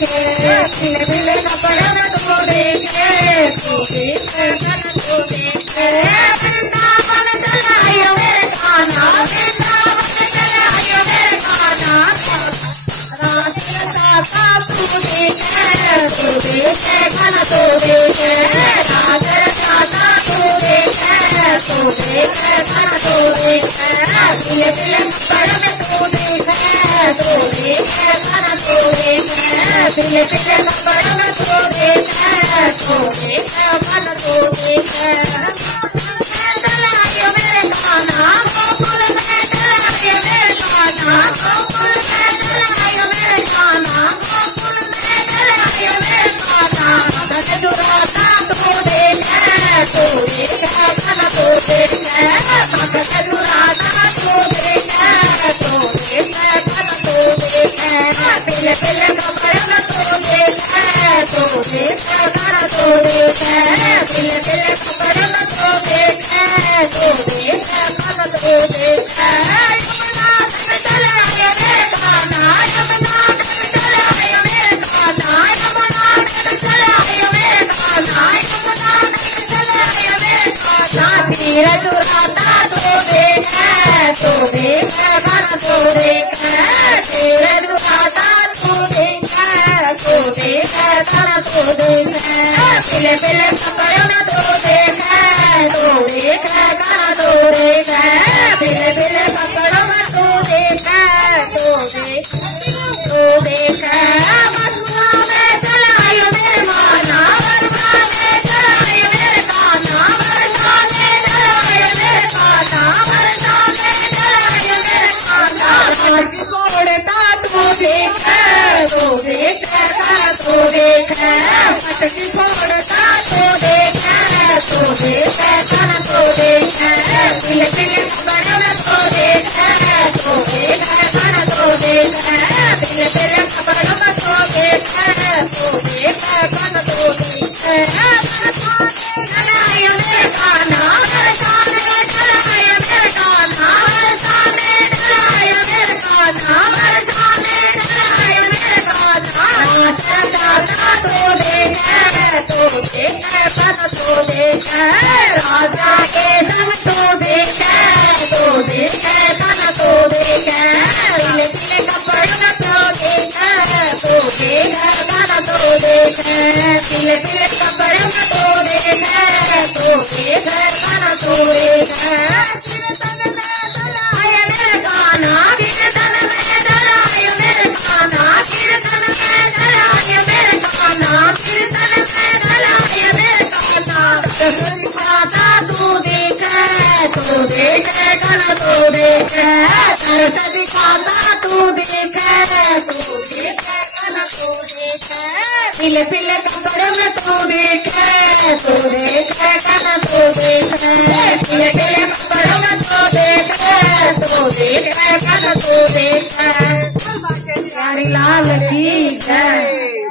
देखे पीले पीले कपड़ों में तू देखे तू देखे तू देखे वृंदावन चले आयो मेरे कान्हा वृंदावन चले आयो मेरे कान्हा राधे दाता तू देखे कान्हा तू देखे राधे दाता तू देखे कान्हा तू देखे पीले पीले कपड़ों में तू देखे कान्हा तू देखे पीले पीले कपड़ों में तू देखे कान्हा तू देखे चले आयो मेरे कान्हा गोकुल में चले आयो मेरे कान्हा गोकुल में चले आयो मेरे कान्हा गोकुल में चले आयो मेरे कान्हा भगत दुराता तू देखे कान्हा तू देखे भगत दुराता तू देखे कान्हा तू देखे पीले पीले कपड़ों में तू देखे कान्हा तू देखे पीले पीले कपड़ों में तू देखे कान्हा तू देखे यमुना तट चले आयो मेरे कान्हा यमुना तट चले आयो मेरे कान्हा यमुना तट चले आयो मेरे कान्हा यमुना तट चले आयो मेरे कान्हा तीर चुराता तू देखे कान्हा तू देखे तीर चुराता तू देखे कान्हा तू देखे पीले पीले कपड़ों में तू देखे कान्हा तू देखे पीले पीले कपड़ों में तू देखे मथुरा में चले आयो मेरे कान्हा वर्षा में चले आयो मेरे कान्हा वर्षा में चले आयो मेरे कान्हा वर्षा में चले आयो मेरे कान्हा कोड़ता तू देखे कान्हा तू देखे पटकी फोड़ता तू देखे कान्हा तू देखे पीले पीले कपड़ों में तू देखे कान्हा तू देखे पीले पीले कपड़ों में तू देखे कान्हा तू देखे चले आयो मेरे कान्हा वर्षा में चले आयो मेरे कान्हा वर्षा में चले आयो मेरे कान्हा वर्षा में चले आयो मेरे कान्हा दाता तू देखे कान्हा तू देखे राजा के संग तू देखे कान्हा तू देखे पीले पीले कपड़ों में तू देखे कान्हा तू देखे पीले पीले कपड़ों में तू देखे कान्हा तू देखे कीर्तन में चले आयो मेरे कान्हा कीर्तन में चले आयो मेरे कान्हा कीर्तन में चले आयो मेरे कान्हा दाता तू देखे कान्हा तू देखे तरस दिखाता तू देखे कान्हा तू देखे पीले पीले कपड़ों में तू देखे कान्हा तू देखे पीले पीले कपड़ों में तू देखे कान्हा तू देखे प्यारी लाल की जय।